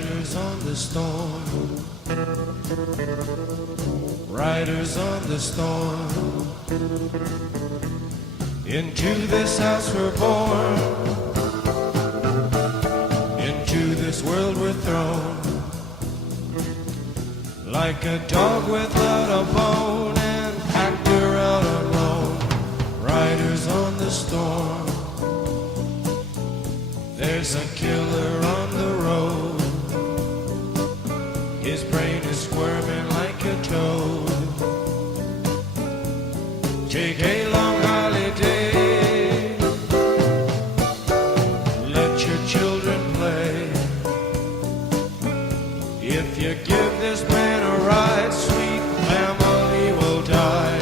Riders on the storm, riders on the storm. Into this house we're born, into this world we're thrown. Like a dog without a bone, an actor out alone. Riders on the storm. There's a killer on the road. His brain is squirming like a toad. Take a long holiday. Let your children play. If you give this man a ride, sweet family will die.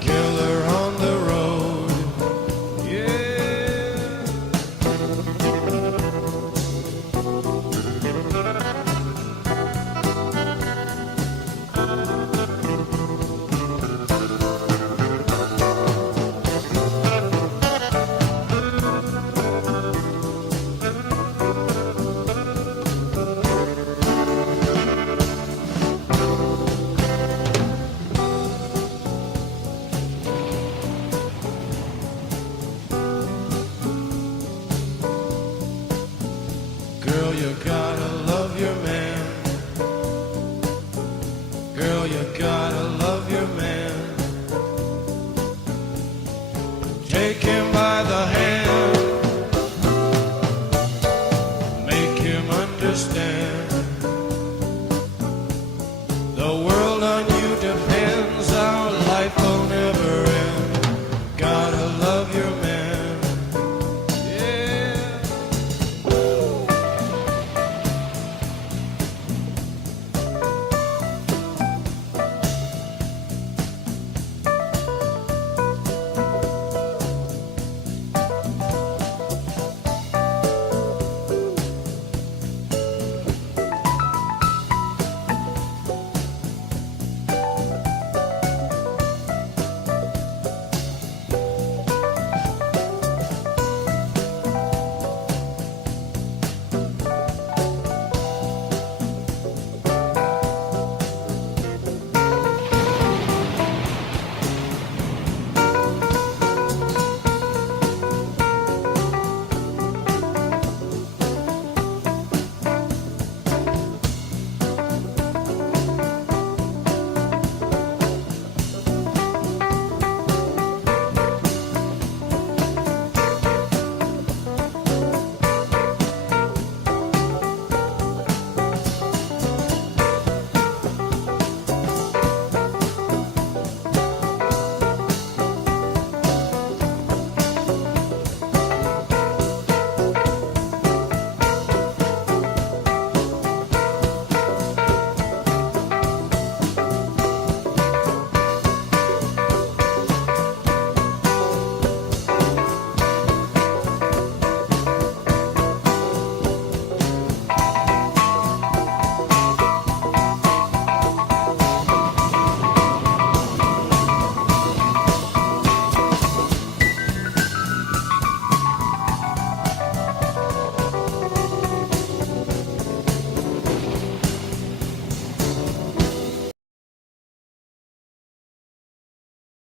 Killer on the road, yeah. Girl, you gotta love your man. Girl, you gotta love your man. Take him by the hand. Make him understand.